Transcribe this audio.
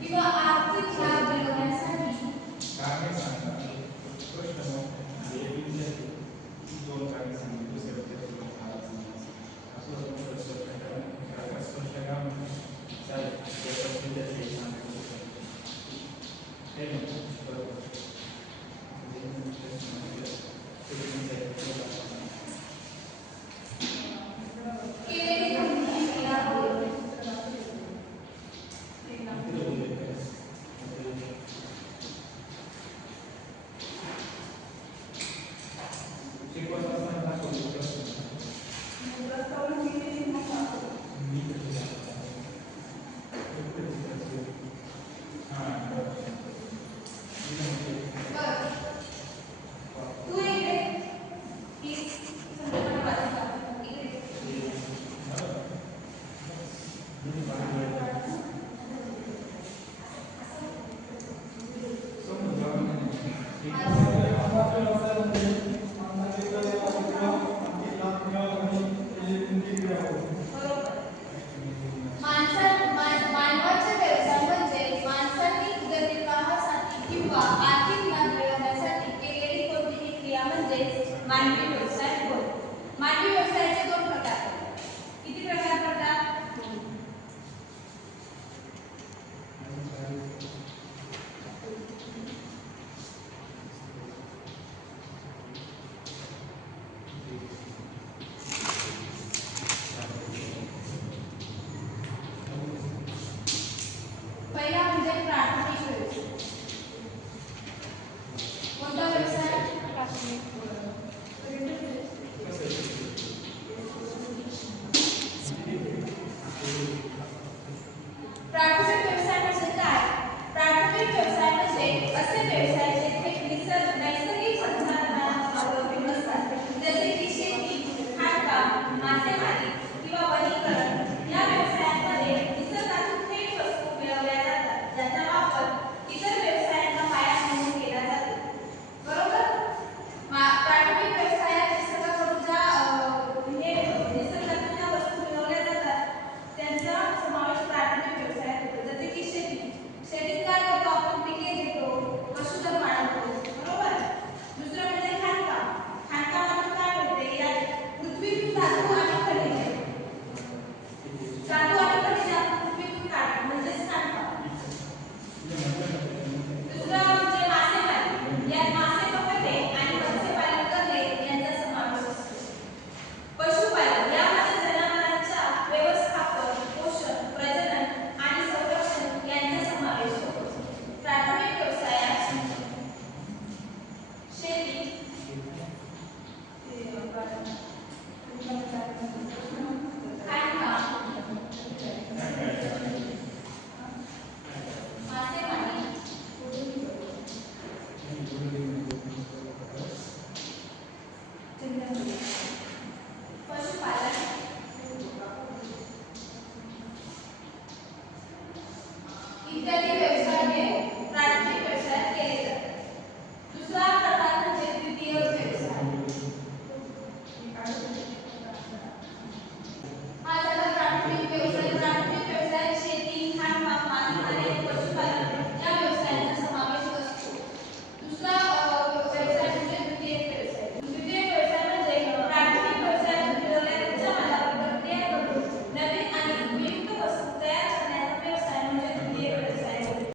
किंवा आर्थिक लाभ मिळवण्यासाठी केलेली खरेदी क्रिया होय. बरं. तू इकडे ही संकल्पना बाजूला इकडे. मानवाचे व्यवसाय म्हणजे माणसांनी उदरनिर्वाहासाठी किंवा आर्थिक लाभ मिळवण्यासाठी केलेली कोणतीही क्रिया म्हणजे मानवी व्यवसाय होय. मानवी व्यवसायाचे दोन प्रकार पडतात. किती प्रकार पडतात? पहिला म्हणजे प्राथमिक व्यवसाय. कोणता व्यवसाय? प्राथमिक. प्राथमिक व्यवसाय म्हणजे काय? प्राथमिक व्यवसाय म्हणजे असे व्यवसाय जेथे नैसर्गिक संसाधनांवर अवलंबून असतात, जसे की शेती, खाणकाम, मासेमारी किंवा वनीकरण. या व्यवसायांमध्ये निसर्गातून थेट वस्तू मिळवल्या जातात, ज्याचा वापर इतर व्यवसायांना पाया म्हणून केला जातो. बरोबर? प्राथमिक व्यवसायात निसर्गाकडून निसर्गातून ज्या वस्तू मिळवल्या जातात त्यांचा समावेश प्राथमिक व्यवसायात होतो. जसे की शेतीत काय करतो आपण? पिके घेतो, पशुधन वाढवतो. बरोबर? दुसरं म्हणजे खाणकाम. खाणकामातून काय मिळते? या पृथ्वीतून धातू आणि खनिजे. धातू आणि खनिजे आपण पृथ्वीतून काढतो म्हणजेच खाणकाम. दुसरं म्हणजे मासेमारी. यात मासे पकडणे आणि मत्स्यपालन करणे यांचा समावेश असतो. पशुपालन यामध्ये जनावरांच्या व्यवस्थापन, पोषण, प्रजनन आणि संरक्षण यांचा समावेश होतो. प्राथमिक व्यवसायात शेती, खाणकाम, मासेमारी,